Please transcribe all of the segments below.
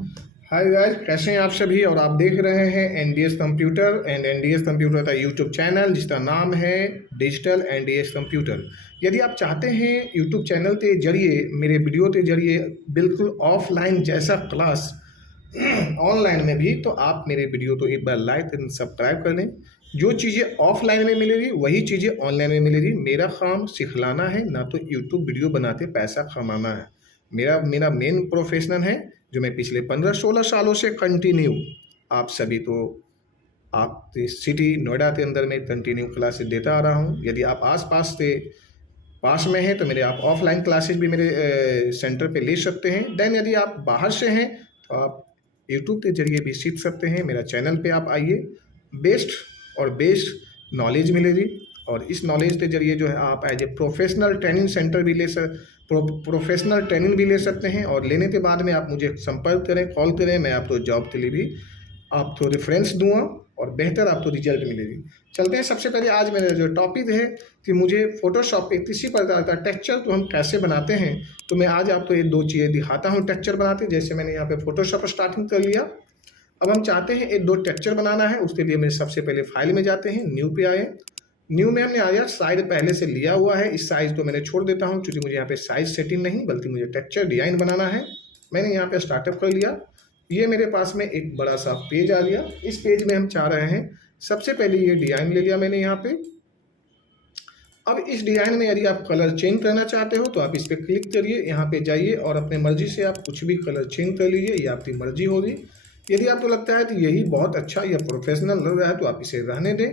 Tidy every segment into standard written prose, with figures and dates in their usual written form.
Hi guys, कैसे हैं आप सभी। और आप देख रहे हैं NDS computer and NDS computer का यूट्यूब चैनल जिसका नाम है डिजिटल एनडीएस कंप्यूटर। यदि आप चाहते हैं यूट्यूब चैनल के जरिए मेरे वीडियो के जरिए बिल्कुल ऑफलाइन जैसा क्लास ऑनलाइन में भी, तो आप मेरे वीडियो को एक बार लाइक एंड सब्सक्राइब कर लें। जो चीज़ें ऑफलाइन में मिलेगी वही चीज़ें ऑनलाइन में मिलेगी। मेरा काम सिखलाना है, ना तो यूट्यूब वीडियो बनाते पैसा कमाना है। मेरा मेरा मेन प्रोफेशनल है जो मैं पिछले 15-16 सालों से कंटिन्यू आप सभी को आप सिटी नोएडा के अंदर में कंटिन्यू क्लासेस देता आ रहा हूँ। यदि आप आसपास से पास में हैं तो मेरे आप ऑफलाइन क्लासेस भी मेरे सेंटर पे ले सकते हैं। देन यदि आप बाहर से हैं तो आप यूट्यूब के जरिए भी सीख सकते हैं। मेरा चैनल पे आप आइए, बेस्ट और बेस्ट नॉलेज मिलेगी। और इस नॉलेज के जरिए जो है आप as a professional training centre भी प्रोफेशनल ट्रेनिंग भी ले सकते हैं। और लेने के बाद में आप मुझे संपर्क करें, कॉल करें, मैं आपको जॉब के लिए भी आपको रेफरेंस दूंगा और बेहतर आपको रिजल्ट मिलेगी। चलते हैं, सबसे पहले आज मेरा जो टॉपिक है कि मुझे फोटोशॉप पे किसी प्रकार का टेक्सचर तो हम कैसे बनाते हैं। तो मैं आज आपको ये दो चीज़ें दिखाता हूँ टेक्सचर बनाते। जैसे मैंने यहाँ पे फोटोशॉप स्टार्टिंग कर लिया। अब हम चाहते हैं एक दो टेक्सचर बनाना है। उसके लिए मैं सबसे पहले फाइल में जाते हैं, न्यू पे आए। न्यू में हमने आया साइड पहले से लिया हुआ है। इस साइज को मैंने छोड़ देता हूँ क्योंकि मुझे यहाँ पे साइज सेटिंग नहीं बल्कि मुझे टेक्सचर डिजाइन बनाना है। मैंने यहाँ पे स्टार्टअप कर लिया। ये मेरे पास में एक बड़ा सा पेज आ गया। इस पेज में हम चाह रहे हैं सबसे पहले ये डिजाइन ले लिया मैंने यहाँ पे। अब इस डिजाइन में यदि आप कलर चेंज करना चाहते हो तो आप इस पर क्लिक करिए, यहाँ पे जाइए और अपने मर्जी से आप कुछ भी कलर चेंज कर लीजिए, ये आपकी मर्जी होगी। यदि आपको लगता है कि यही बहुत अच्छा या प्रोफेशनल लग रहा है तो आप इसे रहने दें।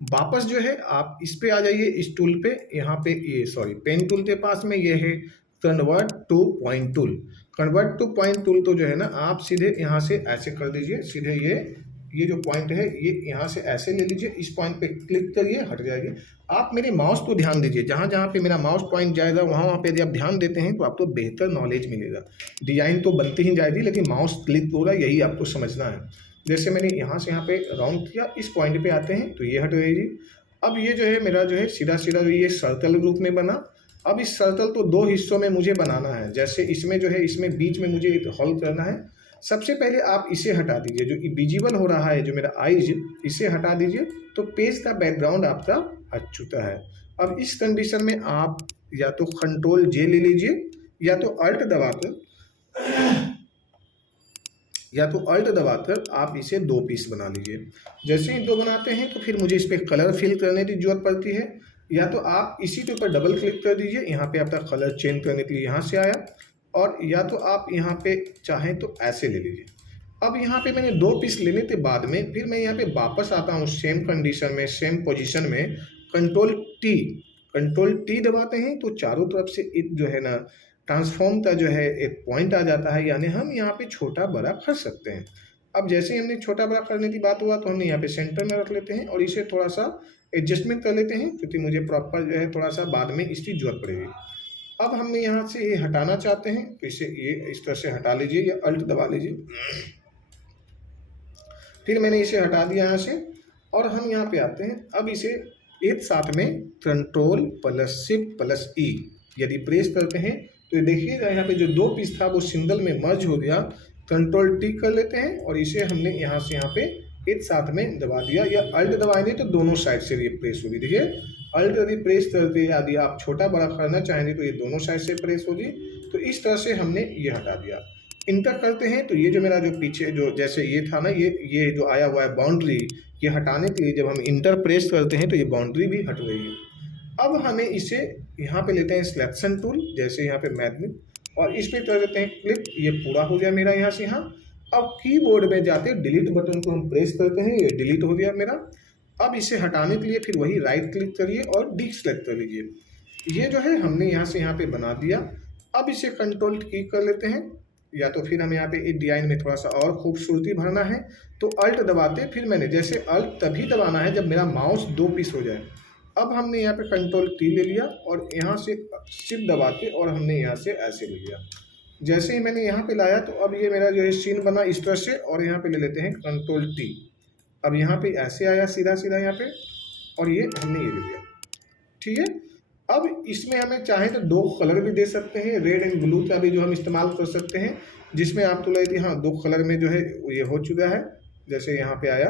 वापस जो है आप इस पे आ जाइए, इस टूल पे, यहाँ पे ये पेन टूल के पास में ये है convert two point tool. Convert two point tool तो जो है ना आप सीधे यहाँ से ऐसे कर दीजिए। सीधे ये जो पॉइंट है ये यहाँ से ऐसे ले लीजिए, इस पॉइंट पे क्लिक करिए, हट जाएगी। आप मेरे माउस को ध्यान दीजिए, जहाँ जहाँ पे मेरा माउस पॉइंट जाएगा वहाँ पे यदि आप ध्यान देते हैं तो आपको बेहतर नॉलेज मिलेगा। डिजाइन तो बनती ही जाएगी लेकिन माउस क्लिक होगा, यही आपको समझना है। जैसे मैंने यहाँ से यहाँ पे राउंड किया, इस पॉइंट पे आते हैं तो ये हट जाएगी। अब ये जो है मेरा जो है सीधा सीधा ये सर्कल रूप में बना। अब इस सर्कल को दो हिस्सों में मुझे बनाना है। जैसे इसमें जो है इसमें बीच में मुझे एक होल करना है। सबसे पहले आप इसे हटा दीजिए, जो विजिबल हो रहा है जो मेरा आईज, इसे हटा दीजिए तो पेज का बैकग्राउंड आपका हट चुका है। अब इस कंडीशन में आप या तो कंट्रोल जे ले लीजिए या तो अल्ट दबाकर आप इसे दो पीस बना लीजिए। जैसे ही दो बनाते हैं तो फिर मुझे इस पर कलर फिल करने की जरूरत पड़ती है। या तो आप इसी के ऊपर डबल क्लिक कर दीजिए, यहाँ पे आपका कलर चेंज करने के लिए यहाँ से आया। और या तो आप यहाँ पे चाहें तो ऐसे ले लीजिए। अब यहाँ पे मैंने दो पीस लेने के बाद में फिर मैं यहाँ पे वापस आता हूँ सेम कंडीशन में, सेम पोजीशन में। कंट्रोल टी दबाते हैं तो चारों तरफ से एक जो है ना ट्रांसफॉर्म का जो है एक पॉइंट आ जाता है, यानी हम यहाँ पे छोटा बड़ा कर सकते हैं। अब जैसे ही हमने छोटा बड़ा करने की बात हुआ तो हमने यहाँ पे सेंटर में रख लेते हैं और इसे थोड़ा सा एडजस्टमेंट कर लेते हैं क्योंकि मुझे प्रॉपर जो है थोड़ा सा बाद में इसकी जरूरत पड़ेगी। अब हमने यहाँ से ये हटाना चाहते हैं तो इसे ये इस तरह से हटा लीजिए या अल्ट दबा लीजिए। फिर मैंने इसे हटा दिया यहाँ से और हम यहाँ पे आते हैं। अब इसे एक साथ में कंट्रोल प्लस शिफ्ट प्लस ई यदि प्रेस करते हैं तो ये देखिएगा यहाँ पे जो दो पीस था वो सिंगल में मर्ज हो गया। कंट्रोल टी कर लेते हैं और इसे हमने यहाँ से यहाँ पे एक साथ में दबा दिया, या अल्ट दबाएंगे तो दोनों साइड से ये प्रेस होगी। देखिए अल्ट यदि प्रेस करके यदि आप छोटा बड़ा करना चाहेंगे तो ये दोनों साइड से प्रेस होगी। तो इस तरह से हमने ये हटा दिया। इंटर करते हैं तो ये जो मेरा जो पीछे जो जैसे ये था ना, ये जो आया हुआ है बाउंड्री, ये हटाने के लिए जब हम इंटर प्रेस करते हैं तो ये बाउंड्री भी हट गई है। अब हमें इसे यहाँ पे लेते हैं सिलेक्शन टूल, जैसे यहाँ पे मैग्नेट, और इस पे कर देते हैं क्लिक। ये पूरा हो गया मेरा यहाँ से यहाँ। अब कीबोर्ड में जाते डिलीट बटन को हम प्रेस करते हैं, ये डिलीट हो गया मेरा। अब इसे हटाने के लिए फिर वही राइट क्लिक करिए और डी सेलेक्ट कर लीजिए। ये जो है हमने यहाँ से यहाँ पे बना दिया। अब इसे कंट्रोल की कर लेते हैं, या तो फिर हमें यहाँ पे इस डिजाइन में थोड़ा सा और खूबसूरती भरना है तो अल्ट दबाते। फिर मैंने जैसे अल्ट तभी दबाना है जब मेरा माउस दो पीस हो जाए। अब हमने यहाँ पे कंट्रोल टी ले लिया और यहाँ से शिफ्ट दबा के और हमने यहाँ से ऐसे ले लिया। जैसे ही मैंने यहाँ पे लाया तो अब ये मेरा जो है सीन बना इस तरह से, और यहाँ पे ले लेते हैं कंट्रोल टी। अब यहाँ पे ऐसे आया सीधा सीधा यहाँ पे, और ये हमने ये ले लिया। ठीक है। अब इसमें हमें चाहे तो 2 कलर भी दे सकते हैं, रेड एंड ब्लू का भी जो हम इस्तेमाल कर सकते हैं, जिसमें आप तो लगी हाँ 2 कलर में जो है ये हो चुका है, जैसे यहाँ पे आया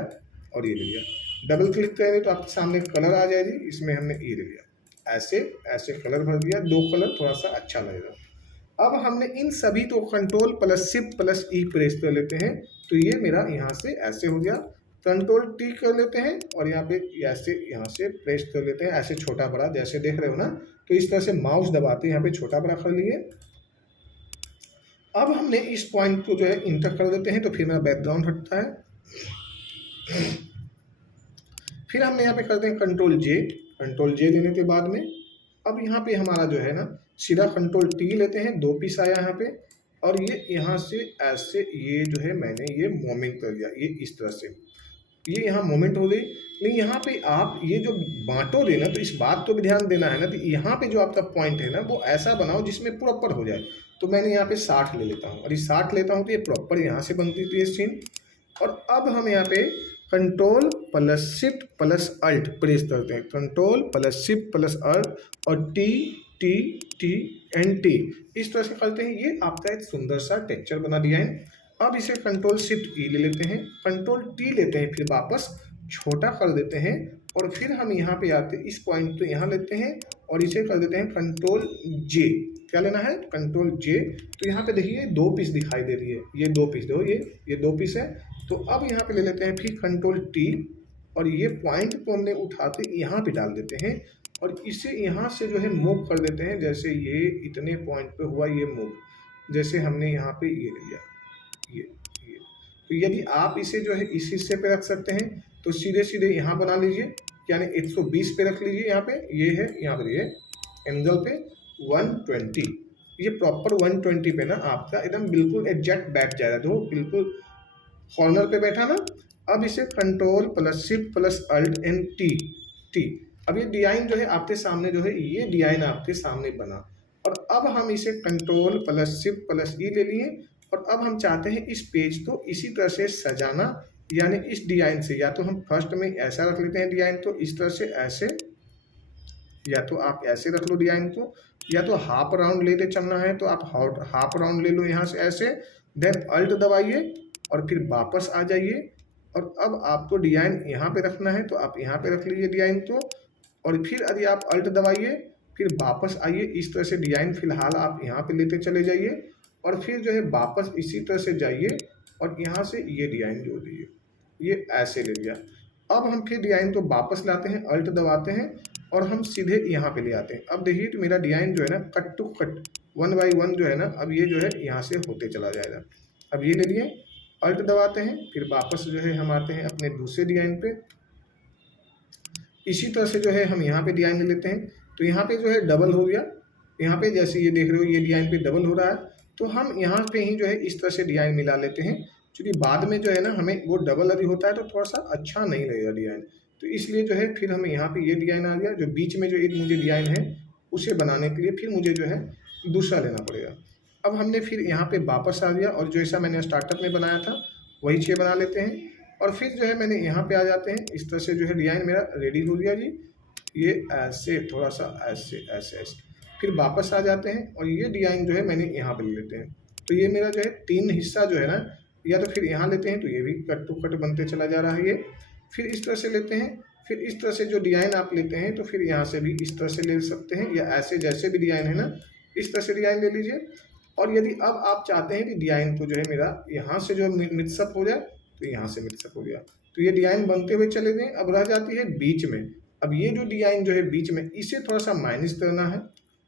और ये ले लिया। डबल क्लिक करेंगे तो आपके सामने कलर आ जाएगी, इसमें हमने ये ले लिया, ऐसे ऐसे कलर भर दिया, 2 कलर थोड़ा सा अच्छा लगेगा। अब हमने इन सभी को कंट्रोल प्लस शिफ्ट प्लस ई प्रेस कर लेते हैं, तो ये मेरा यहाँ से ऐसे हो गया। कंट्रोल टी कर लेते हैं और यहाँ पे ऐसे यहाँ से प्रेस कर लेते हैं, ऐसे छोटा बड़ा जैसे देख रहे हो ना, तो इस तरह से माउस दबाते हैं, यहाँ पे छोटा बड़ा कर लिए। अब हमने इस पॉइंट को जो है इंटर कर देते हैं, तो फिर मेरा बैकग्राउंड हटता है। फिर हम यहाँ पे करते हैं कंट्रोल जे देने के बाद में अब यहाँ पे हमारा जो है ना सीधा कंट्रोल टी लेते हैं, 2 पीस आया यहाँ पे, और ये यहाँ से ऐसे ये जो है मैंने ये मोमेंट कर दिया, ये इस तरह से ये यहाँ मोमेंट हो गई। लेकिन यहाँ पे आप ये जो बांटोगे ना, तो इस बात को भी ध्यान देना है ना, तो यहाँ पे जो आपका पॉइंट है ना वो ऐसा बनाओ जिसमें प्रॉपर हो जाए। तो मैंने यहाँ पे 60 ले लेता हूँ, और ये 60 लेता हूँ तो ये प्रॉपर यहाँ से बनती थी ये सीन। और अब हम यहाँ पे control plus shift plus alt press करते हैं, control plus shift plus alt और T T T and T, इस तरह से करते हैं। ये आपका एक सुंदर सा टेक्सचर बना दिया है। अब इसे कंट्रोल शिफ्ट ई ले लेते हैं, कंट्रोल टी लेते हैं, फिर वापस छोटा कर देते हैं, और फिर हम यहाँ पे आते हैं इस पॉइंट को यहाँ लेते हैं और इसे कर देते हैं कंट्रोल जे। क्या लेना है? कंट्रोल जे। तो यहाँ पे देखिए 2 पीस दिखाई दे रही है, ये 2 पीस दो, ये 2 पीस है। तो अब यहाँ पे ले लेते हैं फिर कंट्रोल टी, और ये पॉइंट को हमने उठाते यहाँ पे डाल देते हैं, और इसे यहाँ से जो है मूव कर देते हैं, जैसे ये इतने पॉइंट पे हुआ ये मूव, जैसे हमने यहाँ पे ये लिया ये। तो यदि आप इसे जो है इस हिस्से पे रख सकते हैं तो सीधे सीधे यहाँ बना लीजिए, यानी 120 पे रख लीजिए। यहाँ पे ये है, यहाँ पर ये एंगल पे 120, ये प्रॉपर 120 पे ना आपका एकदम बिल्कुल एग्जैक्ट बैठ जाएगा, तो बिल्कुल कॉर्नर पे बैठा ना। अब इसे control plus shift plus alt and T. अब ये डिजाइन जो है आपके सामने जो है ये डिजाइन आपके सामने बना, और अब हम इसे कंट्रोल प्लस शिफ्ट प्लस ई ले लिए, और अब हम चाहते हैं इस पेज को इसी तरह से सजाना, यानी इस डिजाइन से। या तो हम फर्स्ट में ऐसा रख लेते हैं डिजाइन, तो इस तरह से ऐसे, या तो आप ऐसे रख लो डिजाइन को, या तो हाफ राउंड लेते चलना है तो आप हाफ राउंड ले लो यहाँ से ऐसे, देन अल्ट दबाइए और फिर वापस आ जाइए। और अब आपको डिजाइन यहाँ पे रखना है तो आप यहाँ पे रख लीजिए डिजाइन को, और फिर यदि आप अल्ट दबाइए फिर वापस आइए, इस तरह से डिजाइन फिलहाल आप यहाँ पे लेते चले जाइए, और फिर जो है वापस इसी तरह से जाइए और यहाँ से ये डिजाइन जोड़ दीजिए, ये ऐसे ले लिया। अब हम फिर डिजाइन को वापस लाते हैं, अल्ट दबाते हैं और हम सीधे यहाँ पे ले आते हैं। अब देखिए तो मेरा डिजाइन जो है ना कट टू कट 1 बाई 1 जो है ना, अब ये जो है यहाँ से होते चला जाएगा। अब ये ले लिए, अल्ट दबाते हैं, फिर वापस जो है हम आते हैं अपने दूसरे डिजाइन पे, इसी तरह से जो है हम यहाँ पे डिजाइन ले लेते हैं। तो यहाँ पे जो है डबल हो गया, यहाँ पे जैसे ये देख रहे हो ये डिजाइन पे डबल हो रहा है, तो हम यहाँ पे ही जो है इस तरह से डिजाइन मिला लेते हैं, क्योंकि बाद में जो है ना हमें वो डबल यदि होता है तो थोड़ा सा अच्छा नहीं लगेगा डिजाइन। तो इसलिए जो है फिर हमें यहाँ पे ये डिजाइन आ गया, जो बीच में जो एक मुझे डिजाइन है उसे बनाने के लिए फिर मुझे जो है दूसरा लेना पड़ेगा। अब हमने फिर यहाँ पे वापस आ गया, और जैसा मैंने स्टार्टअप में बनाया था वही चीज़ बना लेते हैं, और फिर जो है मैंने यहाँ पे आ जाते हैं, इस तरह से जो है डिजाइन मेरा रेडी हो गया जी। ये ऐसे थोड़ा सा ऐसे ऐसे ऐसे, फिर वापस आ जाते हैं और ये डिजाइन जो है मैंने यहाँ पे ले लेते हैं। तो ये मेरा जो है 3 हिस्सा जो है ना, या तो फिर यहाँ लेते हैं तो ये भी कट टू कट बनते चला जा रहा है ये, फिर इस तरह से लेते हैं, फिर इस तरह से जो डिजाइन आप लेते हैं तो फिर यहाँ से भी इस तरह से ले सकते हैं, या ऐसे जैसे भी डिजाइन है ना इस तरह से डिजाइन ले लीजिए। और यदि अब आप चाहते हैं कि डिजाइन को जो है मेरा यहाँ से जो मिक्सअप हो जाए, तो यहाँ से मिक्सअप हो गया, तो ये डिजाइन बनते हुए चले गए। अब रह जाती है बीच में, अब ये जो डिजाइन जो है बीच में इसे थोड़ा सा माइनस करना है।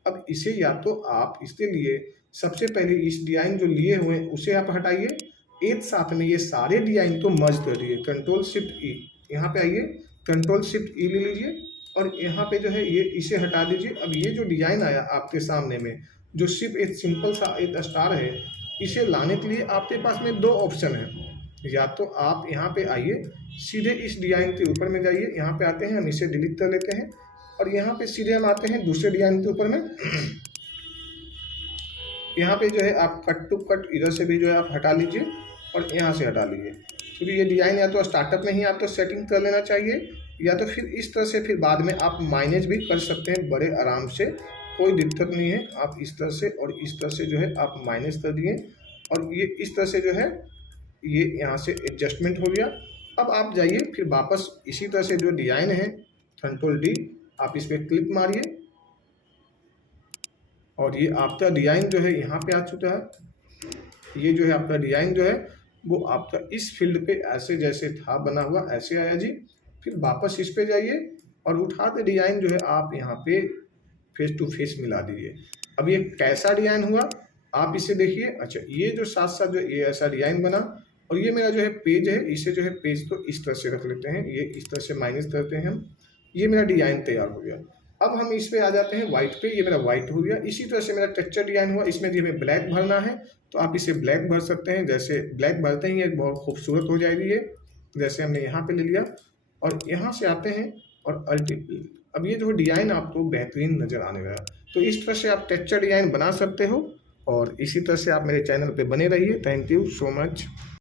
अब इसे या तो आप इसके लिए सबसे पहले इस डिजाइन जो लिए हुए हैं उसे आप हटाइए, एक साथ में ये सारे डिजाइन को मर्ज कर दीजिए, कंट्रोल शिफ्ट ई, यहाँ पे आइए कंट्रोल शिफ्ट ई ले लीजिए, और यहाँ पे जो है ये इसे हटा दीजिए। अब ये जो डिजाइन आया आपके सामने में, जो सिर्फ एक सिंपल सा एक स्टार है, इसे लाने के लिए आपके पास में 2 ऑप्शन है। या तो आप यहाँ पे आइए सीधे इस डिजाइन के ऊपर में जाइए, यहाँ पे आते हैं हम इसे डिलीट कर लेते हैं, और यहाँ पे सीधे हम आते हैं दूसरे डिजाइन के ऊपर में। यहाँ पे जो है आप कट टू कट इधर से भी जो है आप हटा लीजिए और यहाँ से हटा लीजिए, क्योंकि ये डिजाइन या तो स्टार्टअप में ही आपको सेटिंग कर लेना चाहिए, या तो फिर इस तरह से फिर बाद में आप माइनस भी कर सकते हैं बड़े आराम से, कोई दिक्कत नहीं है। आप इस तरह से और इस तरह से जो है आप माइनस कर दिए और ये इस तरह से जो है ये यहाँ से एडजस्टमेंट हो गया। अब आप जाइए फिर वापस इसी तरह से जो डिज़ाइन है कंट्रोल डी आप इस पर क्लिक मारिए और ये आपका डिज़ाइन जो है यहाँ पे आ चुका है। ये जो है आपका डिज़ाइन जो है वो आपका इस फील्ड पे ऐसे जैसे था बना हुआ ऐसे आया जी। फिर वापस इस पे जाइए और उठा के डिज़ाइन जो है आप यहाँ पे फेस टू फेस मिला दीजिए। अब ये कैसा डिज़ाइन हुआ आप इसे देखिए। अच्छा, ये जो साथ साथ जो ये ऐसा डिज़ाइन बना और ये मेरा जो है पेज है, इसे जो है पेज तो इस तरह से रख लेते हैं, ये इस तरह से माइनस करते हैं हम। ये मेरा डिज़ाइन तैयार हो गया। अब हम इस पे आ जाते हैं वाइट पे, ये मेरा वाइट हो गया। इसी तरह से मेरा टेक्सचर डिज़ाइन हुआ, इसमें जो हमें ब्लैक भरना है तो आप इसे ब्लैक भर सकते हैं। जैसे ब्लैक भरते ही एक बहुत खूबसूरत हो जाएगी ये, जैसे हमने यहाँ पे ले लिया और यहाँ से आते हैं और अब ये जो डिज़ाइन आपको बेहतरीन नज़र आने लगा। तो इस तरह से आप टेक्सचर डिज़ाइन बना सकते हो और इसी तरह से आप मेरे चैनल पे बने रहिए। Thank you so much.